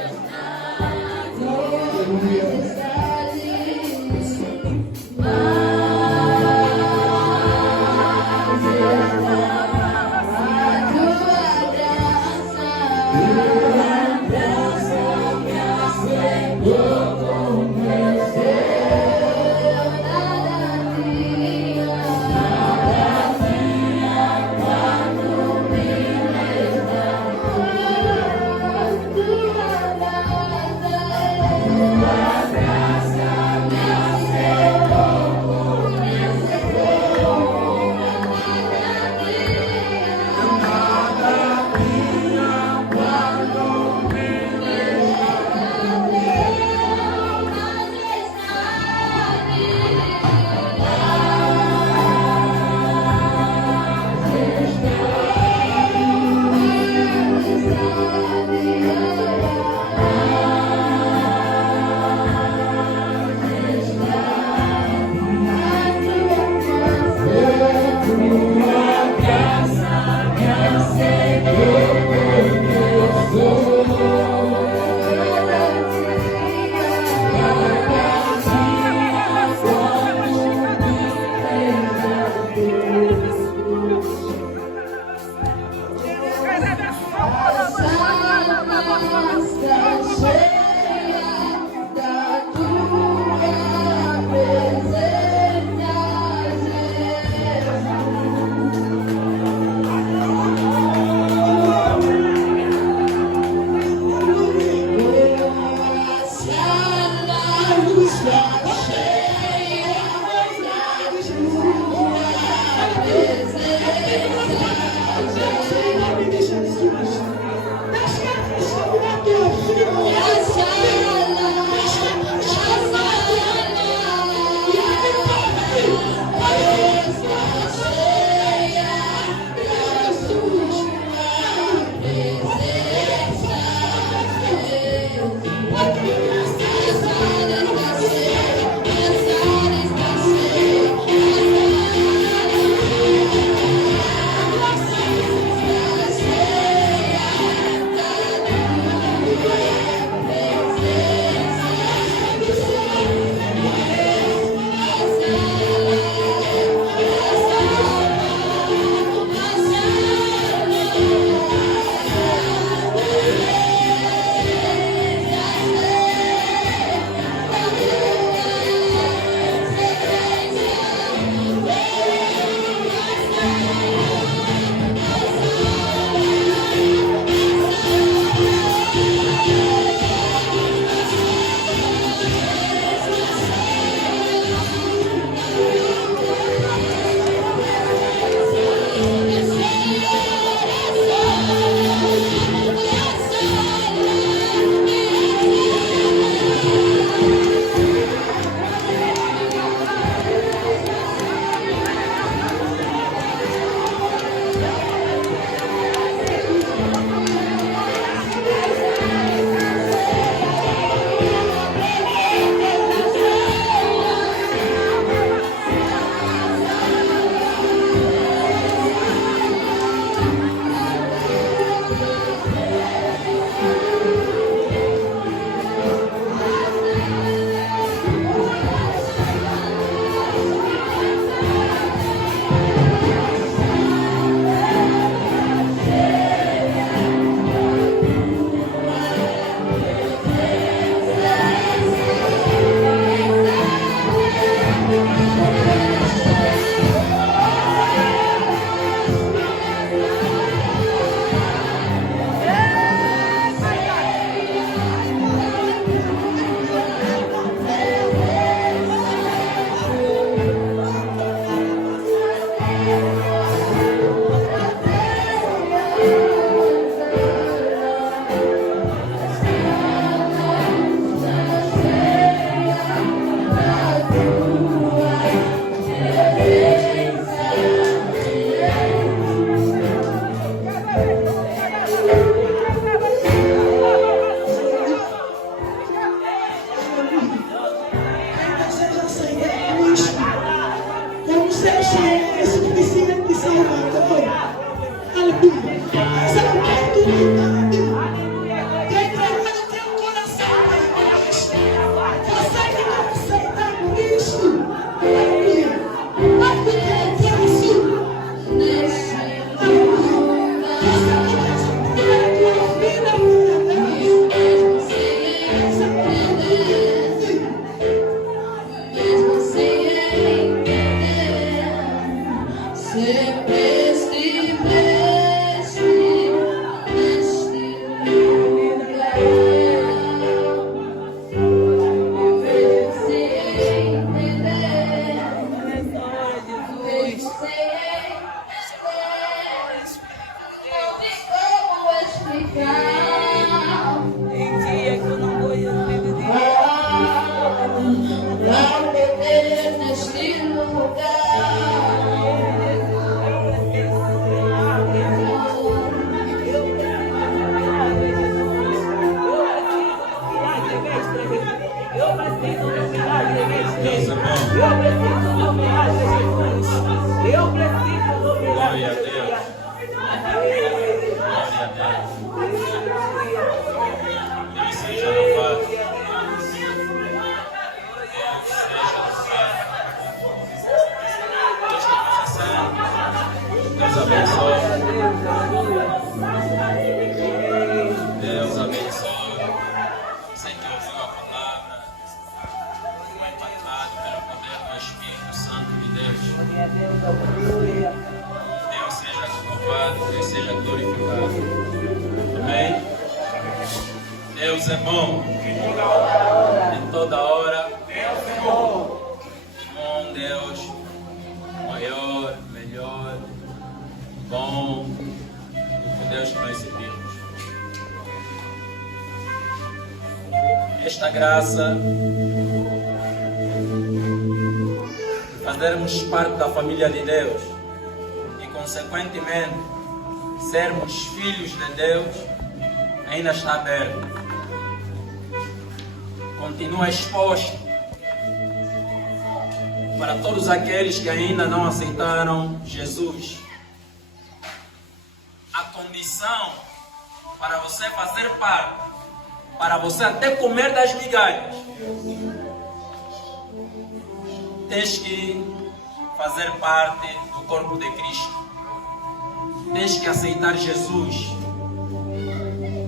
é suficiente de salvar também. Aleluia. Sabe o que é tudo? Quem trabalha tem um coração para Cristo. Você que não aceita Cristo. Aleluia. Abre o teu coração. Aleluia. Você que não entrega a tua vida para Deus. Deus abençoe. Você que ouviu a palavra, foi impactado pelo poder do Espírito Santo de Deus. Deus seja louvado, Deus seja glorificado. Amém? Deus é bom. Em toda hora. Bom Deus, maior, melhor, bom do que Deus que nós servimos. Esta graça de fazermos parte da família de Deus e, consequentemente, sermos filhos de Deus, ainda está aberto. Continua exposto para todos aqueles que ainda não aceitaram Jesus. A condição para você fazer parte, para você até comer das migalhas, tens que fazer parte do corpo de Cristo. Tens que aceitar Jesus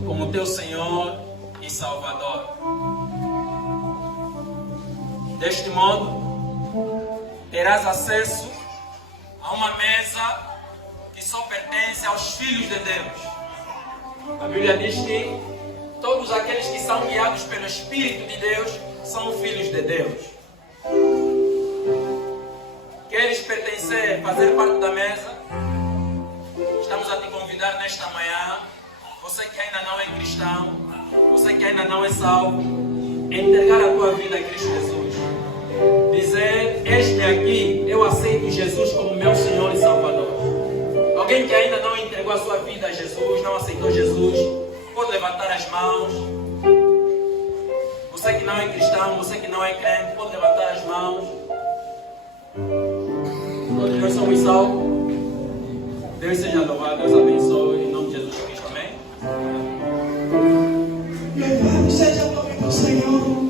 como teu Senhor e Salvador. Deste modo, terás acesso a uma mesa que só pertence aos filhos de Deus. A Bíblia diz que todos aqueles que são guiados pelo Espírito de Deus são filhos de Deus. Queres pertencer, fazer parte da mesa? Estamos a te convidar nesta manhã. Você que ainda não é cristão, você que ainda não é salvo, entregar a tua vida a Cristo Jesus. Dizer: este aqui, eu aceito Jesus como meu Senhor e Salvador. Alguém que ainda não entregou a sua vida a Jesus, não aceitou Jesus, pode levantar as mãos. Você que não é cristão, você que não é crente, pode levantar as mãos. Todos nós somos salvos. Deus seja louvado, Deus abençoe, em nome de Jesus Cristo, amém? Louvado seja o nome do Senhor.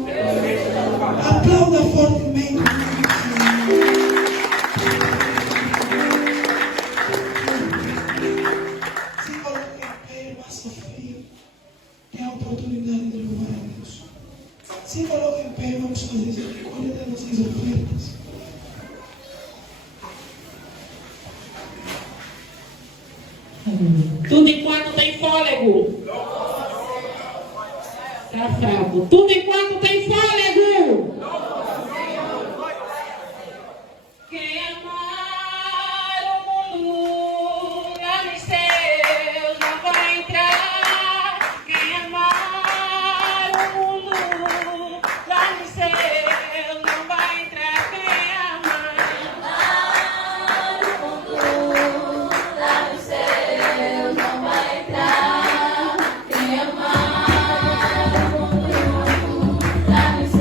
Aplauda fortemente. Se coloque em pé, irmã Sofia. Tem a oportunidade de louvar a Deus. Se coloque em pé, vamos fazer a recolha das nossas ofertas. Tudo enquanto tem fôlego. Tá fraco. Tudo enquanto tem fôlego. Quem amar o mundo lá nos céus não vai entrar. Quem amar o mundo lá nos céus não vai entrar. Quem amar o mundo lá nos céus não vai entrar. Quem amar o mundo lá nos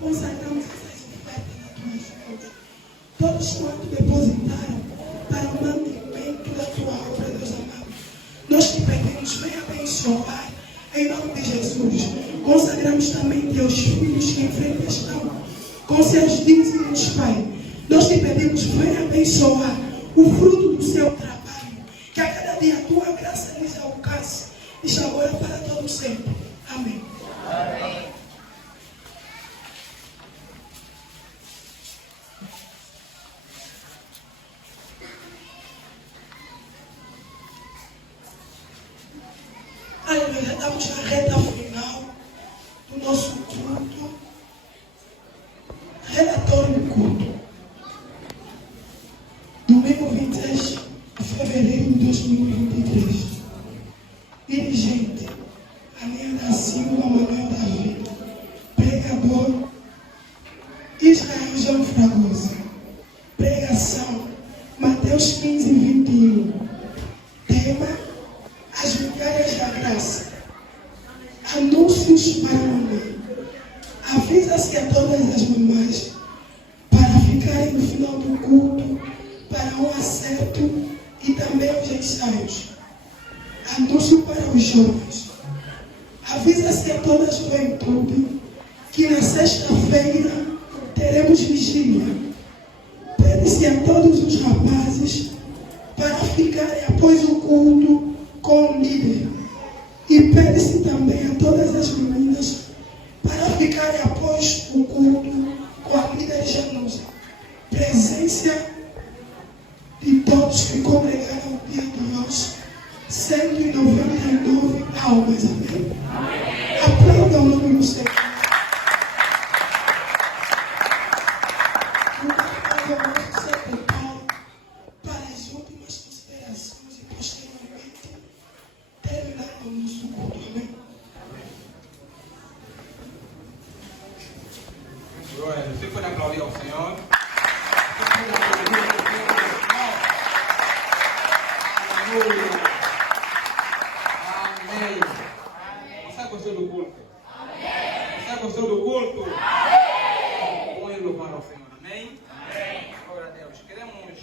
consagramos essas ofertas nas tuas mãos. Todos quantos depositaram para o mantenimento da tua obra, Deus amado, nós te pedimos, venha abençoar, em nome de Jesus. Consagramos também teus filhos que em frente estão com seus dízimos, Pai. Nós te pedimos, venha abençoar o fruto do seu trabalho, que a cada dia a tua graça lhes alcance, e de agora para todo sempre. Amém. Amém. Aleluia, estamos na reta final do nosso culto. Relatório do culto. Domingo 26 de fevereiro de 2023. Dirigente, Aninha da Silva Manuel Davi. Pregador, Israel João Fragoso. Pregação, Mateus 15, 21. Tema, as migalhas da graça. Anúncios para a mamãe. Avisa-se a todas as mamães para ficarem no final do culto para um acerto e também os ensaios. Anúncio para os jovens. Avisa-se a toda a juventude que na sexta-feira teremos vigília. Pede-se a todos os rapazes para ficarem após o culto com o líder. E pede-se também a todas as meninas para ficarem após o culto com a líder Janusa. Presença de todos que congregaram o dia de hoje, 199 almas. Amém. Aplauda o nome do Senhor. O nosso secretário para as últimas considerações e posteriormente terminar o nosso culto. Amém. Glória a Deus. Você pode aplaudir ao Senhor? Aleluia. Amém. Você gostou do culto? Você gostou do culto? Vamos louvar ao Senhor. Amém? Glória a Deus. Queremos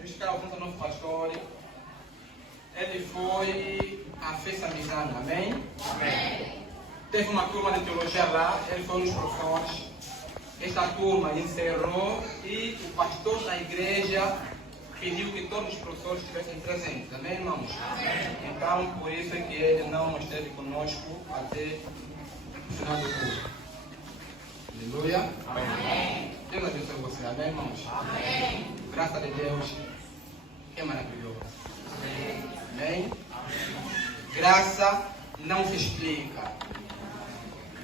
justificar o nosso pastor. Ele foi a festa misana. Amém? Teve uma turma de teologia lá, ele foi um dos professores. Esta turma encerrou e o pastor da igreja pediu que todos os professores estivessem presentes. Amém, irmãos? Então, por isso é que ele não esteve conosco até o final do culto. Aleluia. Deus abençoe você. Amém, irmãos? Graça de Deus é maravilhoso. Amém? Graça não se explica.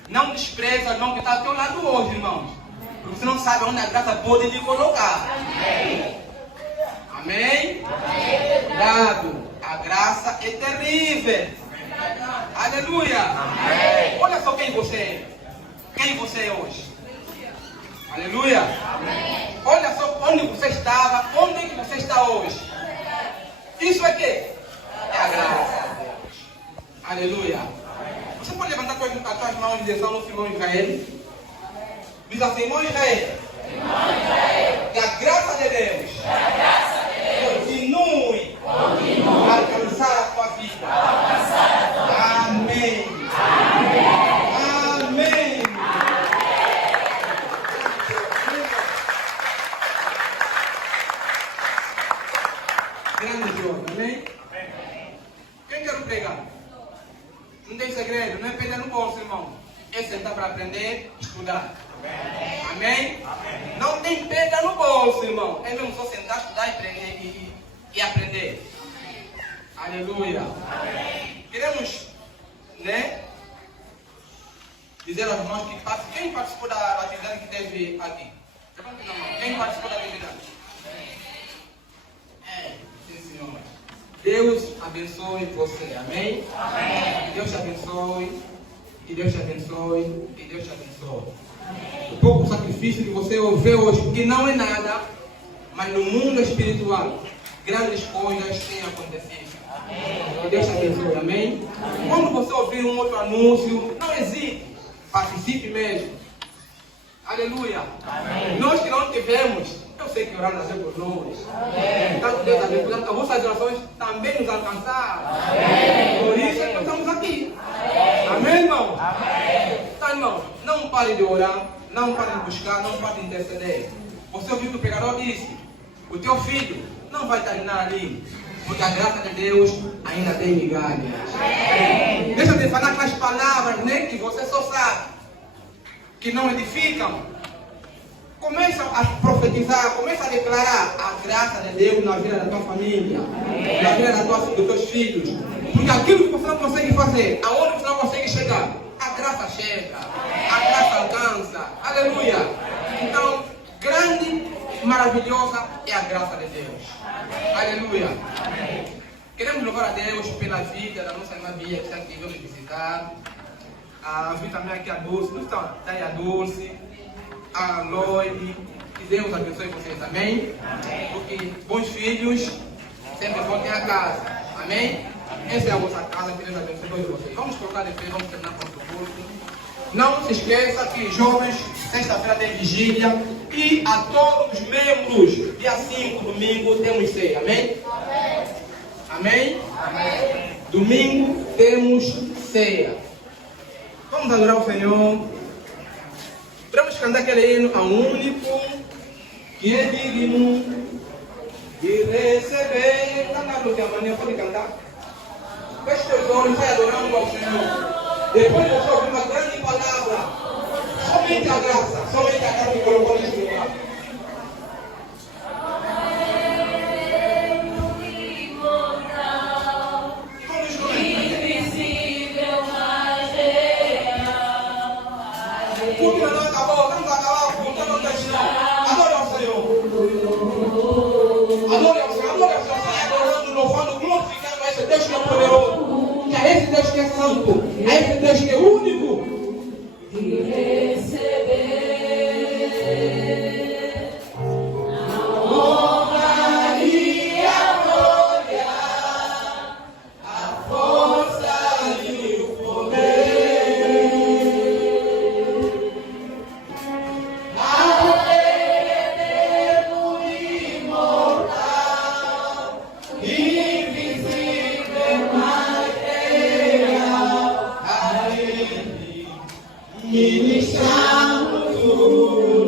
Não despreza o irmão que está ao teu lado hoje, irmãos. Porque você não sabe onde a graça pode lhe colocar. Amém? Cuidado. A graça é terrível. Aleluia. Olha só quem você é. Quem você é hoje. Aleluia. Olha só onde você estava. Onde é que você está hoje. Isso é que? É a graça de Deus. Aleluia. Você pode levantar tuas mãos em direção ao irmão Israel? Diz assim, irmão Israel, que a graça de Deus continue a alcançar a tua vida. Amém. Amém. Grande Deus, amém? Quem quer pregar? Não tem segredo, não é perder no bolso, irmão. É sentar para aprender, estudar. Amém? Não tem pedra no bolso, irmão. É mesmo só sentar, estudar e aprender. Aleluia. Queremos, dizer aos irmãos que quem participou da atividade que teve aqui? Quem participou da atividade? Sim, senhor. Deus abençoe você, amém? Que Deus te abençoe, que Deus te abençoe, que Deus te abençoe. O pouco sacrifício que você vê hoje, que não é nada, mas no mundo espiritual, grandes coisas têm acontecido. Que Deus te abençoe, amém? Quando você ouvir um outro anúncio, não hesite, Participe mesmo. Aleluia. Amém. Nós que não tivemos, eu sei que orar nasceu por nós. Então Deus abençoe. As vossas orações também nos alcançaram. Amém. Por isso nós estamos aqui. Amém, irmão? Amém. Então, irmão, não pare de orar, não pare de buscar, não pare de interceder. Você ouviu que o pregador disse: o teu filho não vai terminar ali, porque a graça de Deus ainda tem migalhas. Deixa eu te falar aquelas palavras, né, que você só sabe, que não edificam. Começa a profetizar, começa a declarar a graça de Deus na vida da tua família, na vida dos teus filhos. Porque aquilo que você não consegue fazer, aonde você não consegue chegar, a graça chega, a graça alcança. Aleluia. Então, grande, maravilhosa é a graça de Deus. Aleluia. Queremos louvar a Deus pela vida da nossa irmã Bia, que está aqui veio me visitar. Vi também aqui a Dulce, não está aí a Dulce, a Lloyd. Que Deus abençoe vocês, amém? Porque bons filhos sempre vão ter a casa, amém? Essa é a vossa casa, que Deus abençoe todos vocês. Vamos colocar de pé, vamos terminar com o culto. Não se esqueça que jovens, sexta-feira tem vigília, e a todos os membros, dia 5, domingo, temos ceia, amém? Amém? Amém? Domingo temos ceia. Vamos adorar o Senhor. Vamos cantar aquele hino: ao único que é digno de receber. Não dá para amanhã, pode cantar. Feche teus olhos, vai adorando ao Senhor. Depois você ouvir uma grande palavra. Somente a graça que colocou neste lugar. Deus que é poderoso, a esse Deus que é santo, a esse Deus que é único. E receber a honra e a glória, a força e o poder, ao eterno e imortal, ministramos o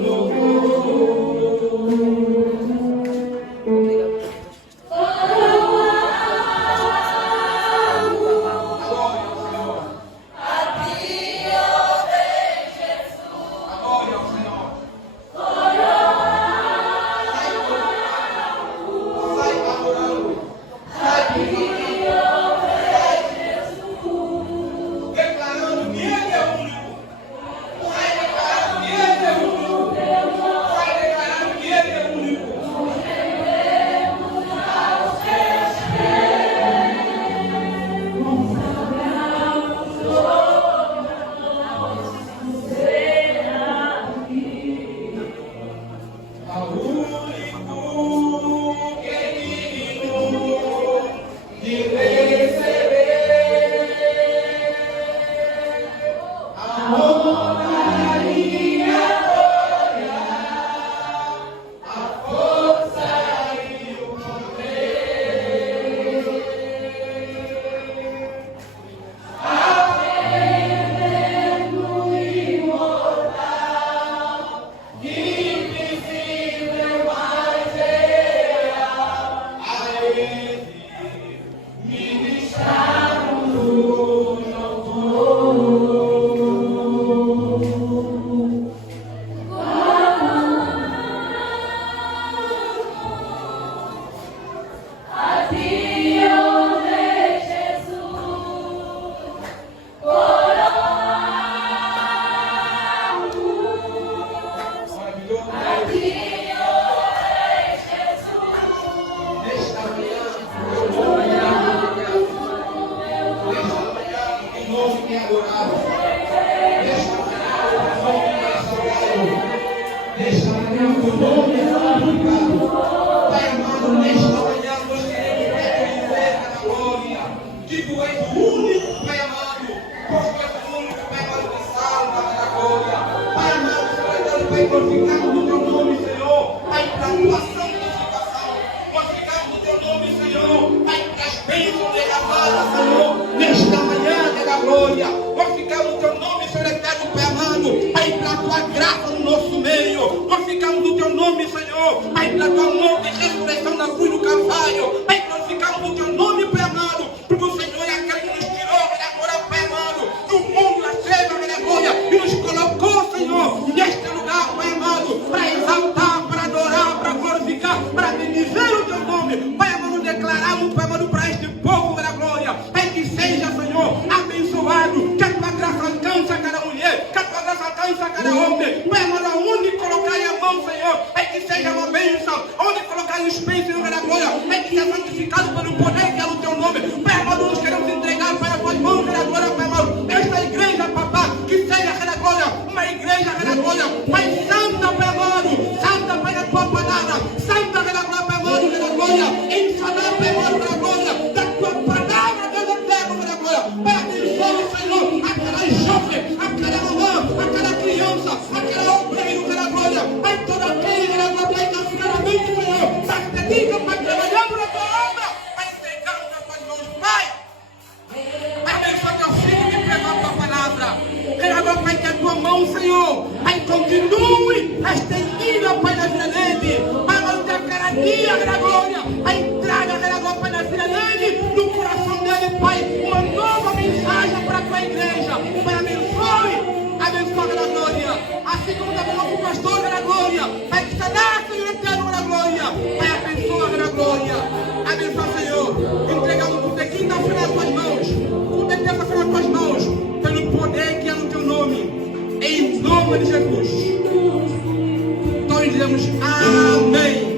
louvor. Declarando que Ele é único. Pai, glorificamos o teu nome, Senhor. Pai, para a tua santificação. Glorificamos o teu nome, Senhor. Pai, para as bênçãos derramadas, Senhor, nesta manhã da glória. Glorificamos o teu nome, Senhor eterno, Pai amado. Pai, para a tua graça no nosso meio. Glorificamos o teu nome, Senhor. Pai, para a tua morte e ressurreição na cruz do Calvário. Pai, glorificamos o teu nome, Pai amado. Porque o Senhor é aquele que nos tirou, agora, Pai amado, do mundo da treva, da glória, e nos colocou, Senhor, neste lugar, Pai amado, para exaltar, para adorar, para glorificar, para bendizer o teu nome. Pai amado, declaramos, Pai amado, para este povo da glória. Pai, que seja, Senhor, abençoado, que a tua graça alcance a cada mulher, que a tua graça alcance a cada homem. Pai amado, aonde colocar a mão, Senhor, Pai, que seja uma bênção, onde colocar os pés, Senhor, da glória, Pai, que seja santificado pelo poder que é o teu nome. Pai amado, nós queremos entregar para as tuas mãos, da glória, Pai amado, esta igreja, papá, que seja, da glória, uma igreja, da glória, Pai, santa, Pai amado, santa, Pai, da tua palavra, santa, da glória, Pai amado, da glória, ensinar, Pai amado, da glória, da tua palavra, Deus eterno, da glória. Pai, abençoa, Senhor, aquela jovem, aquela mamã, aquela criança, aquela obreiro, da glória, Pai, toda aquele, da glória, Pai, financeiramente, Senhor, Pai, te dedica, Pai, trabalhando na tua obra, Pai, entregando nas tuas mãos, Pai. Abençoa teu filho que pregou a tua palavra. Quero agora, Pai, que a tua mão, Senhor, Pai, continue estendida, Pai, na vida dele. Pai, manter a cada dia, da glória, Pai, traga, da glória, Pai, na vida dele, no coração dele, Pai, uma nova mensagem para a tua igreja. Pai, abençoe da glória, assim como da boca do pastor da glória, Pai, que está na Senhor eterno da glória. Pai, abençoa da glória, abençoa, Senhor, entregamos tudo de quinta-feira nas tuas mãos, tudo de terça-feira nas tuas mãos, pelo poder que é no teu nome, em nome de Jesus. Nós dizemos amém.